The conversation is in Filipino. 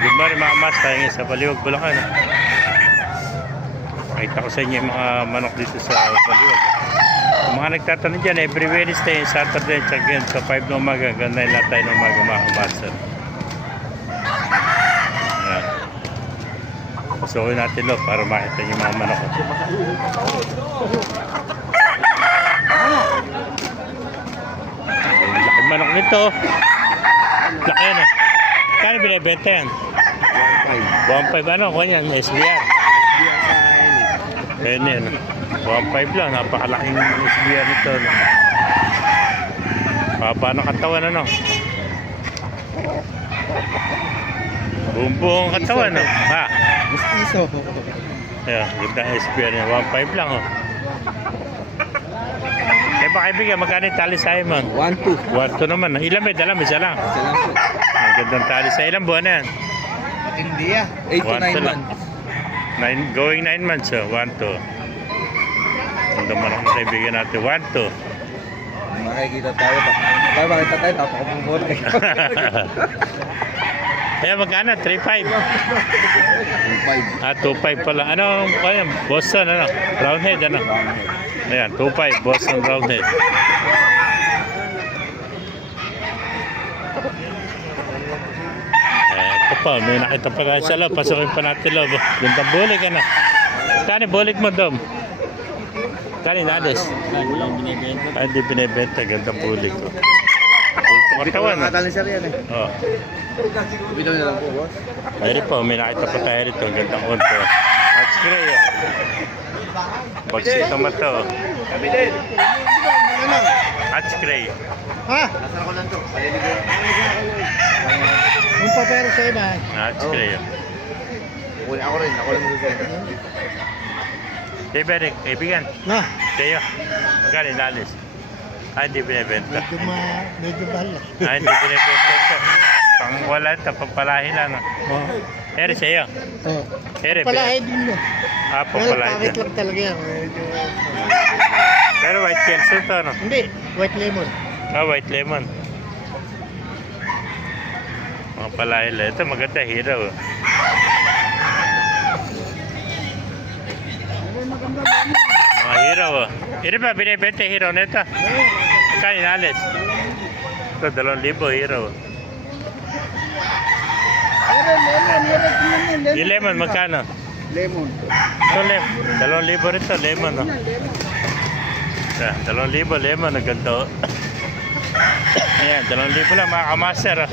Good morning mga mas, tayo ngayon sa Baliwag, Bulacan. Nakita ko sa inyo yung mga manok dito sa Baliwag. Yung mga nagtatanong dyan, every Wednesday, Saturday, again, sa 5 na umaga, ganda lang tayo ng umaga mga master. Ayan. Pasukin natin lo para makita yung mga manok. Laki manok nito. Laki yan eh. Kano binibenta yan? 1.5 ano? Kung yan, SBR. Ayan yan. 1.5 lang. Napakalaking SBR nito. Paano katawan ano? Buong katawan no? Ha? Gusto. Ayan, ganda SBR niya. 1.5 lang oh. Eh baka ibigay, magkano yung tali sa'yo man? 1-2. 1.2 naman. Ilan may dala? Isa lang. Isa lang po. Ang gandang tali sa ilang buwan na yan? Matindi ah. 8 to 9 months. Going 9 months, oh. 1-2. Ang naman ang kaibigan natin, 1-2. Makikita tayo pa. Tayo makita tayo, napakapumot. Ayan, magkano? 3.5? 2.5. Ah, 2.5 pala. Ano, ayan, Boston, ano? Brownhead, ano? Ayan, 2.5, Boston Brownhead. Ito pa, may nakita pa tayo sa loob. Pasukin pa natin loob. Gandang bulig, ano? Kani, bulig mo, Dom? Kani, nalis? Ay, hindi binibenta. Gandang bulig. Katawan, no? Nakatali siya yan eh. Oo. Bitaw niya lang po, boss. Ayun po, may nakita pa tayo rito. Ang gandang onto. Hatch gray, oh. Bagsik naman to. Kami din. Hatch gray. Ha? Nasaan ako lang to? Paliligo. Yung papero sa iba. Hatch gray, oh. Ako rin. Ako lang gusto. Hey, Beric, kaibigan. Na? Kayo. Magkano inalis? Ah, hindi binibenta. Medyo mahal. Ah, hindi binibenta ito. Pang wala ito, papalahin lang. Oo. Ere sa'yo. Oo. Ere, Palahin din mo. Ah, papalahin Pangit din. lang talaga yan. Medyo... Pero white kelso ito, no? Hindi. White lemon. Ah, white lemon. Mga palahin lang. Ito maganda, hero. Oh. Mga hero, oh. Ito ba, binibenta hero na ito? Kaya inalis? Ito, 2,000 hero. Yung lemon, magkano? Lemon. Ito, lemon. 2,000 rito, lemon, no? Yan, 2,000 lemon, ang ganda, oh. Ayan, 2,000 lang, mga kamaster, oh.